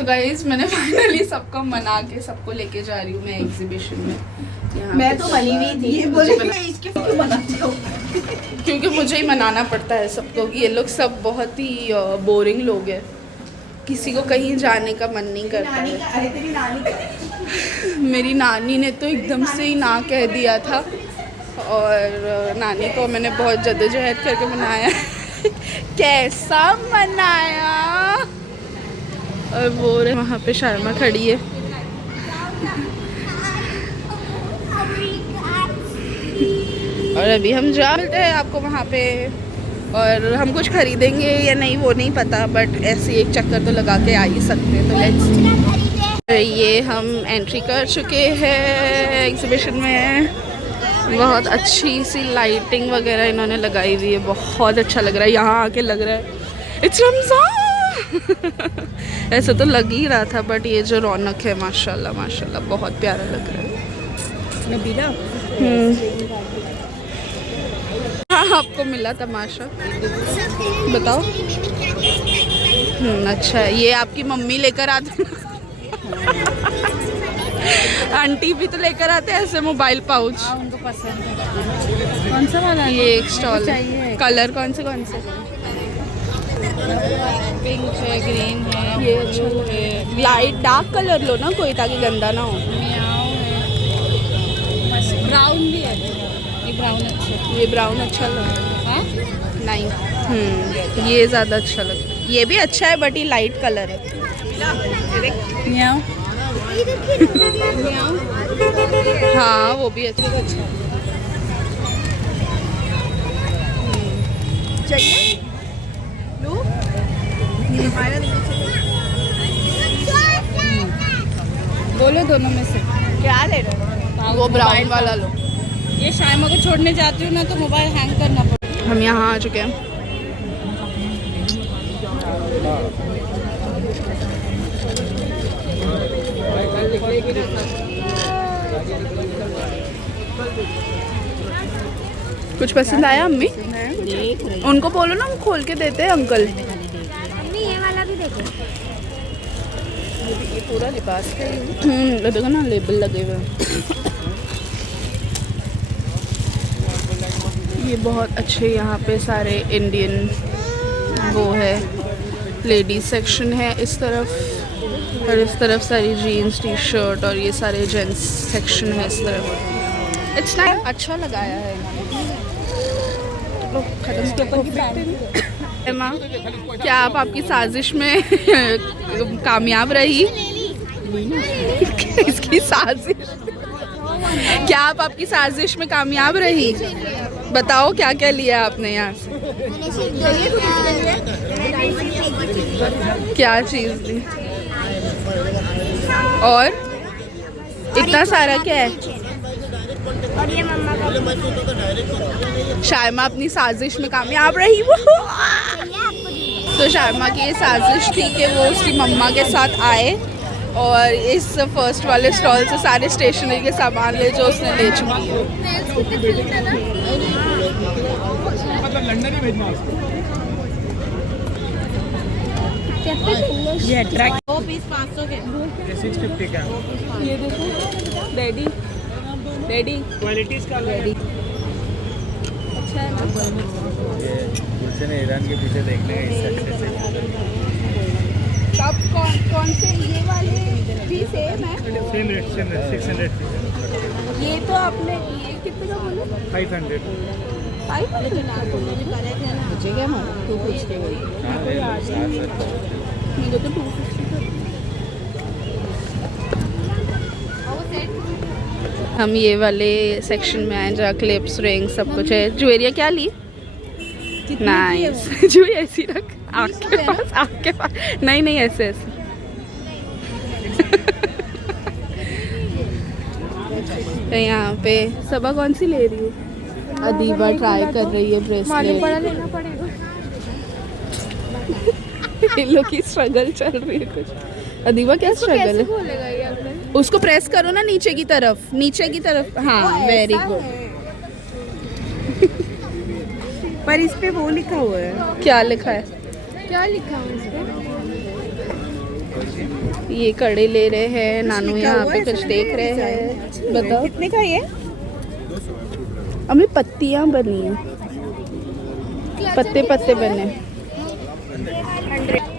तो गाइस मैंने फाइनली सबको मना के सबको लेके जा रही हूँ मैं एग्जीबिशन में। मैं तो बनी हुई थी, ये बोले इसके क्यों मनाते हो? क्योंकि मुझे ही मनाना पड़ता है सबको। ये लोग सब बहुत ही बोरिंग लोग हैं, किसी को कहीं जाने का मन नहीं करता है। अरे तेरी नानी का मेरी नानी ने तो एकदम से ही ना कह दिया था और नानी को मैंने बहुत जद्दोजहद करके मनाया। कैसा मनाया। और वो वहाँ पे शर्मा खड़ी है। और अभी हम जा मिलते हैं आपको वहाँ पे, और हम कुछ खरीदेंगे या नहीं वो नहीं पता, बट ऐसे एक चक्कर तो लगा के आ ही सकते हैं। तो लेट्स ये हम एंट्री कर चुके हैं एग्जीबिशन में। बहुत अच्छी सी लाइटिंग वगैरह इन्होंने लगाई हुई है, बहुत अच्छा लग रहा है। यहाँ आके लग रहा है इट्स रमज़ान। ऐसे तो लग ही रहा था, बट ये जो रौनक है माशाल्लाह माशाल्लाह बहुत प्यारा लग रहा है। नबीला हाँ आपको मिला तमाशा, बताओ। अच्छा है, ये आपकी मम्मी लेकर आते आंटी भी तो लेकर आते हैं ऐसे मोबाइल पाउच। उनको पसंद है। कौन सा वाला? ये एक स्टॉल है। कलर कौन से पिंक है, ग्रीन है, ये अच्छा है। लाइट डार्क कलर लो ना कोई, ताकि गंदा ना हो। मियाओ है, ब्राउन भी है। ये ब्राउन अच्छा है। ये ब्राउन अच्छा लग रहा हाँ? है। नहीं ये ज़्यादा अच्छा लग रहा है। ये भी अच्छा है बट ये लाइट कलर है। मियाओ हाँ वो भी अच्छा है। चाहिए लो। बोलो दोनों में से क्या ले रहे हो? वो ब्राउन वाला लो। ये शायमा को छोड़ने जाती हूँ ना तो मोबाइल हैंग करना पड़ता। हम यहाँ आ चुके हैं। कुछ पसंद आया अम्मी? उनको बोलो ना, हम खोल के देते हैं अंकल। मम्मी ये वाला भी देखो। ये पूरा लिबास का ही देखो ना, लेबल लगे हुए हैं। ये बहुत अच्छे यहाँ पे सारे इंडियन वो है, लेडीज सेक्शन है इस तरफ, और इस तरफ सारी जीन्स टी शर्ट, और ये सारे जेंट्स सेक्शन है इस तरफ। इट्स नाइस, अच्छा लगाया है माँ। क्या आप आपकी साजिश में कामयाब रही? इसकी साजिश, क्या आप आपकी साजिश में कामयाब रही? बताओ क्या क्या लिया आपने यहाँ से? क्या चीज़ ली? और इतना सारा क्या है? और ये मम्मा का शायमा अपनी साजिश में कामयाब रही। वो तो शायमा की ये साजिश थी कि वो उसकी मम्मा के साथ आए और इस फर्स्ट वाले स्टॉल से सारे स्टेशनरी के सामान ले जो उसने ले चुकी है। ये अट्रैक्ट 2 पीस 500 के, ये 650 का। ये देखो डैडी, डैडी क्वालिटीज का डैडी अच्छा है ना। ये गुलशन ईरान के पीछे देखने का इस अच्छे से। सब कौन से ये वाले भी सेम है? Same rate 600। ये तो आपने ये कितने का बोला? 500। मुझे क्या मालूम, तू पूछ के बोली। मुझे तो 250 का। हम ये वाले सेक्शन में आए जहाँ क्लिप्स, रिंग सब कुछ है। ज्वेलरी क्या ली? नाइस। जो ऐसी रख आपके पास, आपके पास नहीं नहीं ऐसे ऐसे। तो यहाँ पे सबा कौन सी ले रही है? अदीबा ट्राई कर रही है ब्रेसलेट। लेना पड़ेगा। इन लोग की स्ट्रगल चल रही है कुछ। अदीबा क्या स्ट्रगल है? बोलेगा ये अगले? उसको प्रेस करो ना नीचे की तरफ, नीचे की तरफ। हाँ वेरी गुड। पर इस पे वो लिखा हुआ है। क्या लिखा है? क्या लिखा है इस पे? ये कड़े ले रहे हैं, नानू यहाँ पे कुछ देख रहे हैं। बताओ कितने का ये? अम्मी पत्तियाँ बनी हैं, पत्ते पत्ते बने।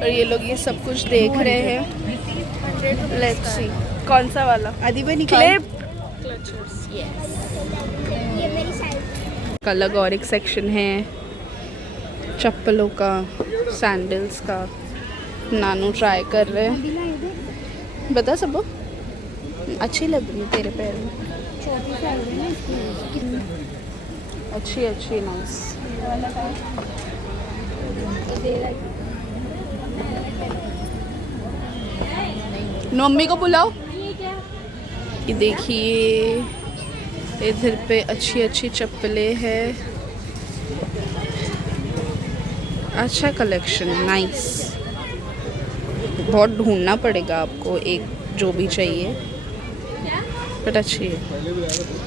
और ये लोग ये सब कुछ देख रहे हैं। लेट्स सी कौन सा वाला आदि बनी क्लिप। ये मेरी साइड। अलग और एक सेक्शन है चप्पलों का, सैंडल्स का। नानू ट्राई कर रहे हैं। बता सबो अच्छी लग रही है तेरे पैर में? अच्छी अच्छी नाइस। मम्मी को बुलाओ। ये देखिए इधर पे अच्छी अच्छी चप्पलें हैं। अच्छा कलेक्शन, नाइस। बहुत ढूंढना पड़ेगा आपको एक जो भी चाहिए, बट अच्छी है।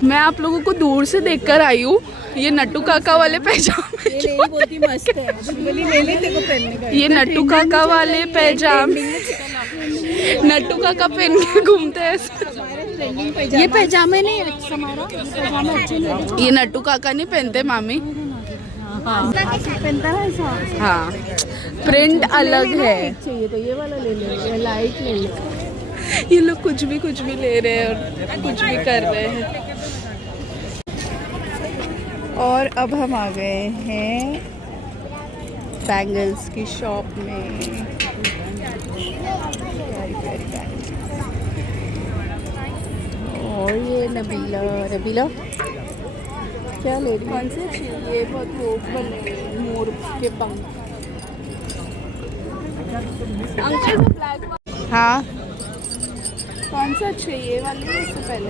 मैं आप लोगों को दूर से देखकर आई हूँ। ये नट्टू काका वाले पैजामे, ये नहीं बोलती मस्त है, बोली ले ले तेरे को पहनने का। ये नट्टू काका वाले पैजामे, नट्टू काका पहन के घूमते हैं। ये पैजामे नहीं अच्छा, हमारा पैजामे अच्छे नहीं। ये नट्टू काका नहीं पहनते मामी। पहनता है ऐसा। हाँ, प्रिंट अलग है। चाहिए तो ये वाला ले ले, ये लाइट ले ले। ये लोग कुछ भी ले रहे हैं और कुछ भी कर रहे हैं। और अब हम आ गए हैं बैंगल्स की शॉप में। और ये नबीला क्या ले रही है? कौन से चाहिए? बहुत वो बने मोर के पंख। अंकल वो ब्लैक हाँ कौन सा अच्छे? ये वाले या इससे पहले?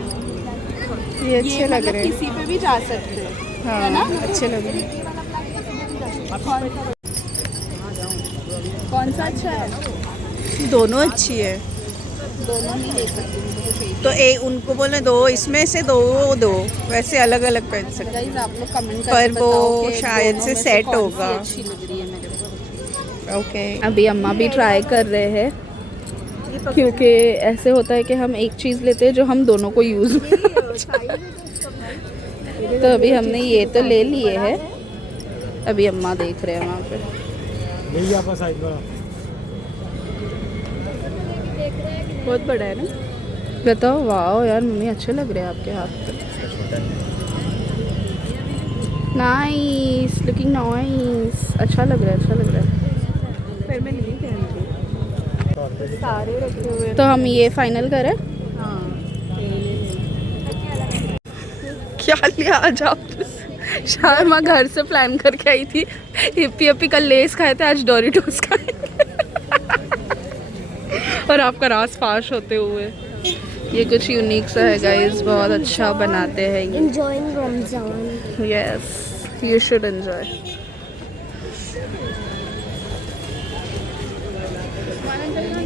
ये अच्छे लग रहे हैं। किसी पे भी जा सकते हैं। हाँ अच्छे लग रहे हैं। कौन सा अच्छा है? दोनों अच्छी है। दोनों ही ले सकते हैं। तो उनको बोले दो, इसमें से दो वैसे अलग अलग पहन सकते। गाइस आप लोग कमेंट पर करके वो बताओ कि शायद दोनों से में सेट कौन सी होगा। अच्छी लग रही है मेरे को। ओके अभी अम्मा भी ट्राई कर रहे हैं, क्योंकि ऐसे होता है कि हम एक चीज़ लेते हैं जो हम दोनों को यूज़ में। तो अभी हमने ये तो ले लिए है, अभी अम्मा देख रहे हैं वहाँ पे। बहुत बड़ा है ना? बताओ। वाह यार मम्मी अच्छे लग रहे हैं आपके हाथ पे। Nice, looking nice. अच्छा लग रहा है, अच्छा लग रहा है। फिर मैं नहीं पहनती। सारे रखे हुए। तो हम ये फाइनल करें? हाँ क्या लिया आज आप? शायद मैं घर से प्लान करके आई थी, हिप्पी कल लेस खाए थे, आज डोरिटोस खाए। और आपका रास पाश होते हुए। ये कुछ यूनिक सा है गाइस, बहुत अच्छा बनाते हैं ये। Enjoying Ramzan. Yes, you should enjoy.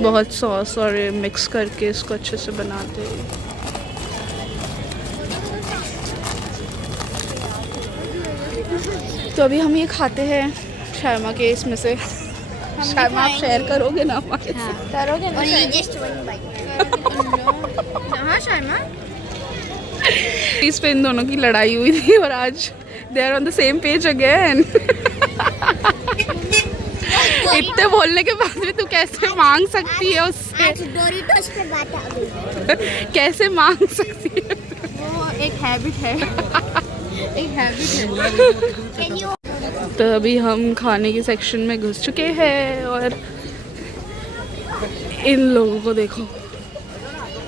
बहुत सॉस और मिक्स करके इसको अच्छे से बनाते हैं। तो अभी हम ये खाते हैं शायमा के इसमें से। शायमा आप शेयर करोगे ना हमारे साथ? करोगे ना? Only just one bite. हाँ शायमा। इस पे इन दोनों की लड़ाई हुई थी और आज they are on the same page again. इतने बोलने के बाद भी तू कैसे मांग सकती है उससे? आज डोरिटोस पे बात आ गई। कैसे मांग सकती है? वो एक हैबिट है। एक हैबिट है। Can you? तो अभी हम खाने के सेक्शन में घुस चुके हैं और इन लोगों को देखो,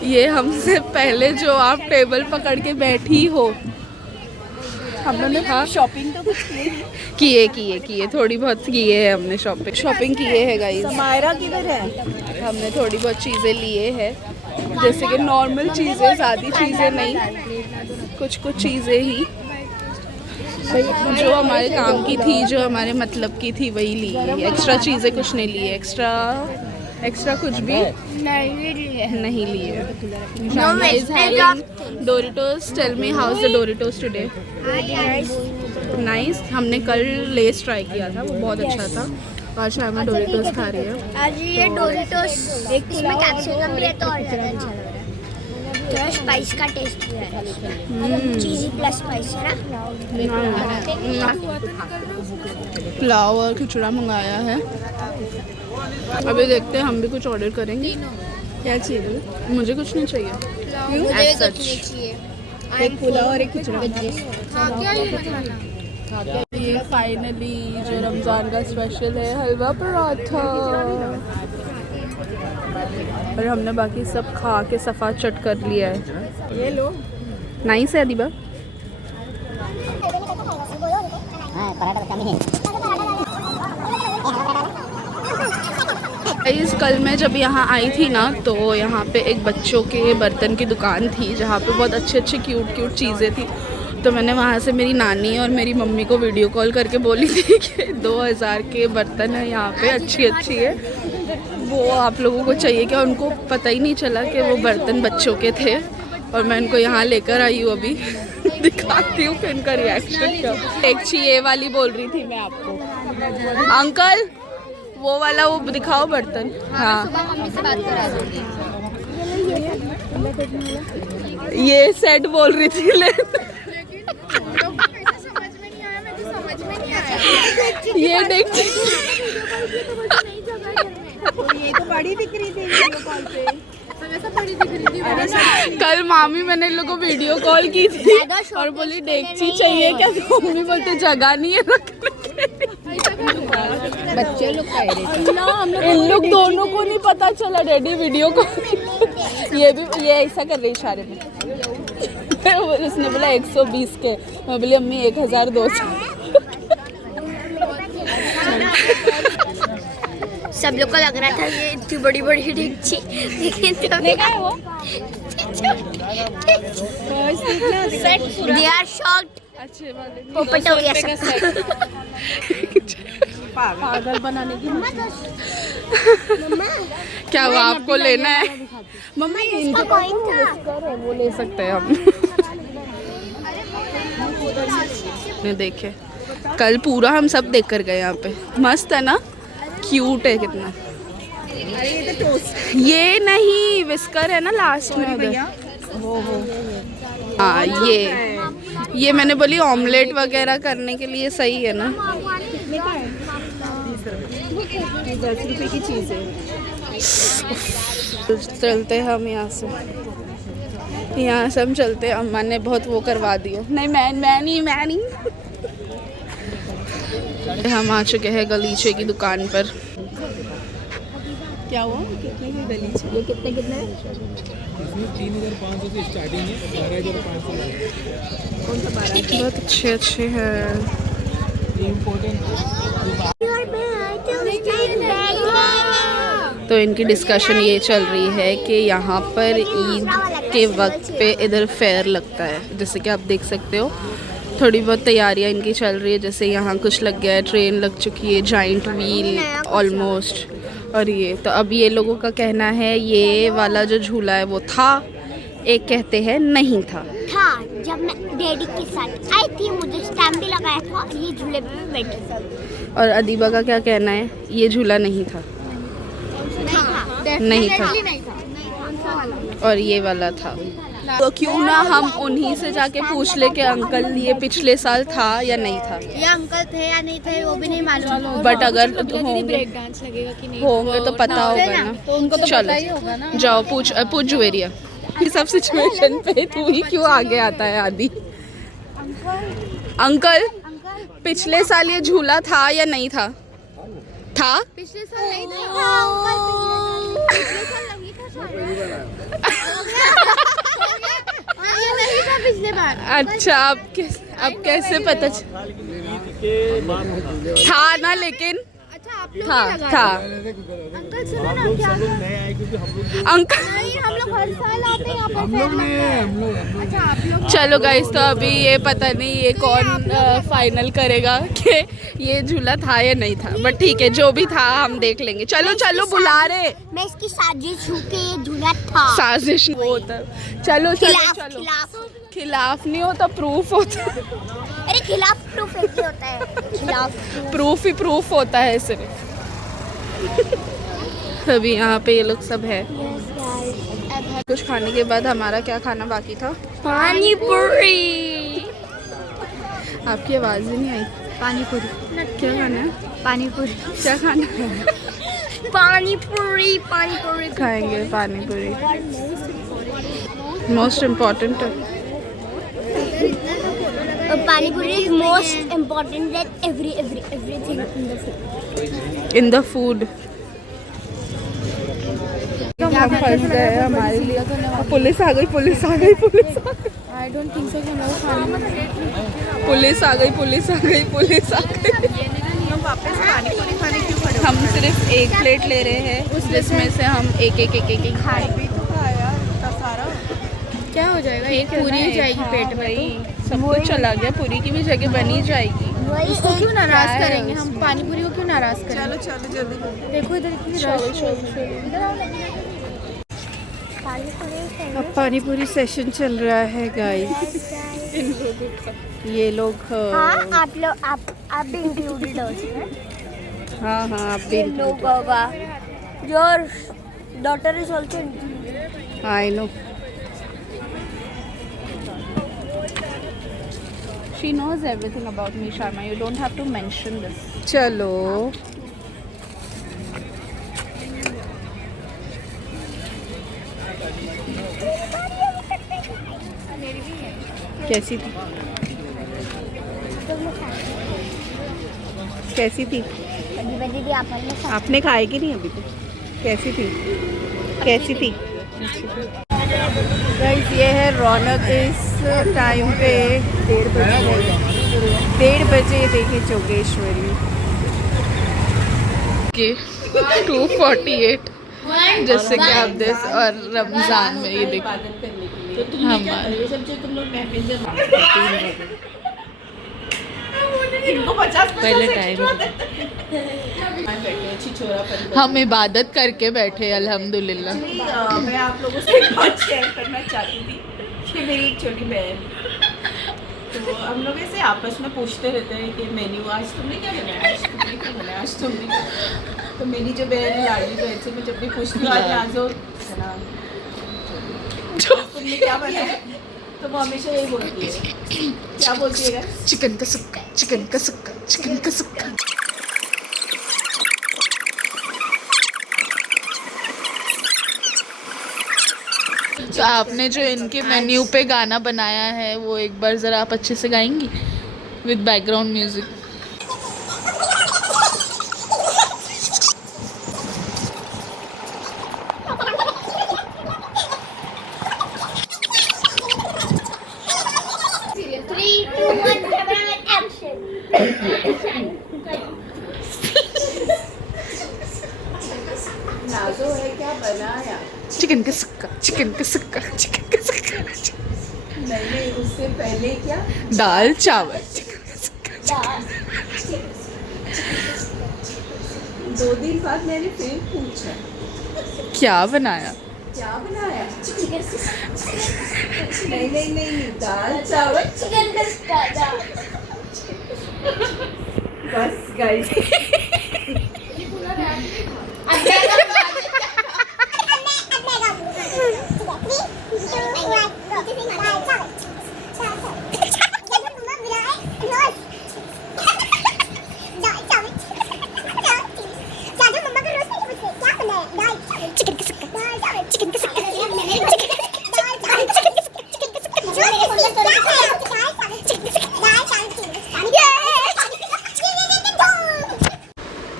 ये हमसे पहले जो आप टेबल पकड़ के बैठी हो। हम लोगों ने हाँ शॉपिंग तो कुछ की। किए थोड़ी बहुत किए है हमने। शॉपिंग किए है गाइस। समायरा किधर है? हमने थोड़ी बहुत चीज़ें लिए हैं, जैसे कि नॉर्मल चीज़ें, ज़्यादा चीज़ें नहीं, कुछ चीज़ें ही जो हमारे काम की थी, जो हमारे मतलब की थी वही ली है। एक्स्ट्रा चीज़ें कुछ नहीं लिए, एक्स्ट्रा कुछ भी नहीं लिए। Doritos, tell me how is the Doritos today? Nice. हमने कल लेस ट्राई किया था, वो बहुत अच्छा था। आज मैं डोरिटोस खा रही है। आज ये डोरिटोस इसमें कैप्सिकम भी है तो और ज़्यादा अच्छा लग रहा है। थोड़ा स्पाइस का टेस्ट भी है, चीज़ी प्लस स्पाइस है ना। पुलाव और खिचड़ा मंगाया है। अभी देखते हैं, हम भी कुछ ऑर्डर करेंगे। क्या चाहिए? मुझे कुछ नहीं चाहिए। मुझे भी कुछ नहीं चाहिए। एक पुलाव और एक खिचड़ा। हाँ क्या ये खाना? ये फाइनली जो रमज़ान का स्पेशल है, हलवा पराठा। और हमने बाकी सब खा के सफ़ा चट कर लिया है। ये लो। नाइस है अदीबा। गाइस कल मैं जब यहाँ आई थी ना, तो यहाँ पे एक बच्चों के बर्तन की दुकान थी जहाँ पे बहुत अच्छे अच्छे क्यूट चीज़ें थी। तो मैंने वहाँ से मेरी नानी और मेरी मम्मी को वीडियो कॉल करके बोली थी कि 2000 के बर्तन है यहाँ पे, अच्छी है वो आप लोगों को चाहिए क्या। उनको पता ही नहीं चला कि वो बर्तन बच्चों के थे, और मैं उनको यहाँ लेकर आई हूँ अभी। दिखाती हूँ कि उनका रिएक्शन क्या। एक ये वाली बोल रही थी मैं आपको, अंकल वो वाला वो दिखाओ बर्तन। हाँ मम्मी से बात करा दूंगी। ये सेट बोल रही थी ले। समझ में नहीं आया, मैं तो समझ में नहीं आया। ये देख ये तो बड़ी दिख रही थी वीडियो कॉल पे। बड़ी दिख रही थी। कल मामी मैंने इन लोगों को वीडियो कॉल की थी और बोली डेगची चाहिए क्या, तो मम्मी बोलते जगह नहीं है रखने के। बच्चे लोग कह रहे थे। इन लोग दोनों को नहीं पता चला डैडी वीडियो कॉल। ये ऐसा कर रही इशारे में। उसने बोला 120 के, मैं बोली अम्मी 1200। सब लोग को लग रहा था ये इतनी बड़ी बड़ी डेगची, लेकिन दे आर शॉक्ड। अच्छे वाले पोपट हो गया सब। पागल बनाने की। क्या वो आपको लेना है? मम्मा ये इसका कॉइन था। वो ले सकते हैं हम। ने देखे कल पूरा हम सब देख कर गए यहाँ पे। मस्त है ना, क्यूट है कितना। अरे ये तो टोस्ट। ये नहीं विस्कर है ना लास्ट में उधर। हाँ ये मैंने बोली ऑमलेट वगैरह करने के लिए सही है ना। 10 रुपए की चीज़ है। चलते हैं हम यहाँ से हम चलते हैं। अम्मा ने बहुत वो करवा दिया। नहीं मैं नहीं। हम आ चुके हैं गलीचे की दुकान पर। क्या हुआ? कितने की गलीचे? ये कितने इसमें 3500 से स्टार्टिंग है, 12500। कौन सा 12? बहुत अच्छे हैं। तो इनकी डिस्कशन ये चल रही है कि यहाँ पर ईद के वक्त पे इधर फेयर लगता है, जैसे कि आप देख सकते हो। थोड़ी बहुत तैयारियाँ इनकी चल रही है, जैसे यहाँ कुछ लग गया है, ट्रेन लग चुकी है, जाइंट व्हील ऑलमोस्ट। और ये तो अब ये लोगों का कहना है ये वाला जो झूला है वो था, एक कहते हैं नहीं था। जब मैं डैडी के साथ आई थी मुझे स्टैम्प भी लगाया था और ये झूले पे मैं बैठी थी। और अदीबा का क्या कहना है, ये झूला नहीं था। नहीं था और ये वाला था। तो क्यों ना हम उन्हीं से जाके पूछ ले कि अंकल ये पिछले साल था या नहीं था। ये अंकल थे या नहीं थे वो भी नहीं मालूम, बट अगर होंगे ब्रेक डांस लगेगा कि नहीं होंगे तो पता होगा ना। तो उनको तो चलो पता ही होगा ना। जाओ पूछ जुवेरिया। ये सब सिचुएशन पे तू ही क्यों आगे आता है आदि। अंकल पिछले साल ये झूला था या नहीं था? पिछले साल नहीं था। पिछले साल नहीं था ये नहीं था पिछले बार। अच्छा अब कैसे पता था ना, लेकिन अच्छा आप लोग था अंकल सुनो ना क्या अंकल। नहीं हम लोग हर साल आते हैं यहाँ पर अच्छा आप लोग चलो गाइस, तो अभी ये पता नहीं ये कौन फाइनल करेगा कि ये झूला था या नहीं था, बट ठीक है जो भी था हम देख लेंगे। चलो बुला रहे। मैं इसकी साजिश हूँ कि ये झूला था। साजिश वो होता। चलो खिलाफ नहीं होता, प्रूफ होता। अरे खिलाफ प्रूफ ऐसे होता है। खिलाफ प्रूफ ही प्रूफ होता है सिर्फ। अभी यहाँ पे ये लोग सब है। कुछ खाने के बाद हमारा क्या खाना बाकी था? पानी पूरी। आपकी आवाज़ ही नहीं आई। पानी पूरी क्या खाना है? पानी पूरी क्या खाना है? पानी पूरी पानी पूरी खाएंगे पानी पूरी। मोस्ट इम्पोर्टेंट है। पानी पूरी is most important then everything in the food. हम फंस गए, हमारे लिए पुलिस आ गई, पुलिस आ गई, पुलिस आ गई। आई डोंट थिंक सो कि हम लोग खाने पुलिस आ गई, पुलिस आ गई, पुलिस आ गई। हम सिर्फ एक प्लेट ले रहे हैं जिसमें से हम एक एक एक एक एक खाएंगे। क्या हो जाएगा, एक पूरी ही जाएगी पेट में तो सब कुछ चला गया, पूरी की भी जगह बनी जाएगी। उसको क्यों नाराज क्या है करेंगे हम? पानी पूरी को क्यों नाराज करेंगे? चलो चलो जल्दी देखो इधर इतनी रश। इधर आओ ना। अब पानी पूरी सेशन चल रहा है गाइस। ये लोग आप भी इंक्लूडेड हो उसमें। हाँ हाँ आप भी लोग होगा। Your daughter is also included. I know. She knows everything about me, Sharma. You don't have to mention this. चलो। कैसी थी? कैसी थी? आपने खाई कि नहीं अभी तक? कैसी थी? कैसी थी? गाइस ये है रौनक इस टाइम पे 1:30 बजे देखिए जोगेश्वरी के 2:48 जैसे कि आप देख। और रमजान में ये देखो हमारे पहले टाइम हम इबादत करके बैठे अल्हम्दुलिल्लाह। मैं आप लोगों से एक बात शेयर करना चाहती थी कि मेरी एक छोटी बहन, तो हम लोग ऐसे आपस में पूछते रहते हैं कि मेन्यू आज तुमने क्या बनाया, आज तुमने क्या बनाया, आज तुमने। तो मेरी जो बहन है लाडली बहन से मैं जब भी पूछती हूँ आज आज तुमने क्या बनाया, तो वो हमेशा यही बोलती है। क्या बोलती है? चिकन का सुक्का, चिकन का सुक्का, चिकन का सुक्का। तो आपने जो इनके मेन्यू पे गाना बनाया है वो एक बार ज़रा आप अच्छे से गाएंगी विद बैकग्राउंड म्यूजिक। नाजो है क्या बनाया? चिकन का सुक्का, चिकन का सुक्का, चिकन का सुक्का। मैंने उससे पहले क्या दाल चावल, चिकन का सुक्का। 2 दिन बाद मैंने फिर पूछा क्या बनाया? क्या बनाया? नहीं दाल चावल बस गाइस।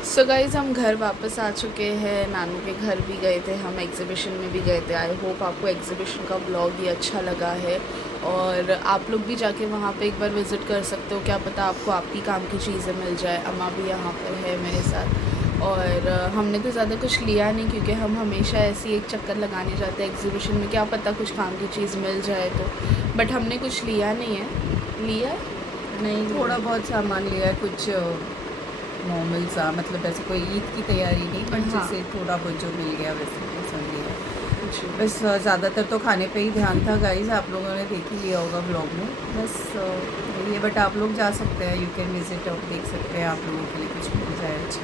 सो गाइज़ हम घर वापस आ चुके हैं। नानू के घर भी गए थे, हम एग्जीबिशन में भी गए थे। आई होप आपको एग्जीबिशन का ब्लॉग ये अच्छा लगा है और आप लोग भी जाके वहाँ पे एक बार विज़िट कर सकते हो। क्या पता आपको आपकी काम की चीज़ें मिल जाए। अम्मा भी यहाँ पर है मेरे साथ और हमने तो ज़्यादा कुछ लिया नहीं क्योंकि हम हमेशा ऐसे ही एक चक्कर लगाने जाते हैं एग्जीबिशन में। क्या पता कुछ काम की चीज़ मिल जाए तो, बट हमने कुछ लिया नहीं है। लिया नहीं, थोड़ा बहुत सामान लिया है, कुछ नॉर्मल सा, मतलब ऐसे कोई ईद की तैयारी नहीं, पर हाँ। जैसे थोड़ा बहुत जो मिल गया वैसे पसंद लिया। बस ज़्यादातर तो खाने पे ही ध्यान था गाइस, आप लोगों ने देख ही लिया होगा ब्लॉग में। बस यही है, बट आप लोग जा सकते हैं, यू कैन विजिट और देख सकते हैं, आप लोगों के लिए कुछ मिल जाए अच्छा।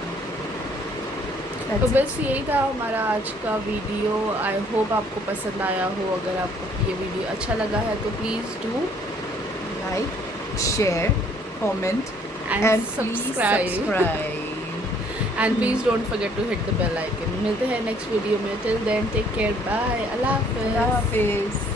तो बस यही था हमारा आज का वीडियो। आई होप आपको पसंद आया हो। अगर आपको ये वीडियो अच्छा लगा है तो please do like, share, comment and subscribe and please don't forget to hit the bell icon. मिलते हैं नेक्स्ट वीडियो में। Till then take care, bye, अल्लाह हाफिज़। हाफिज़।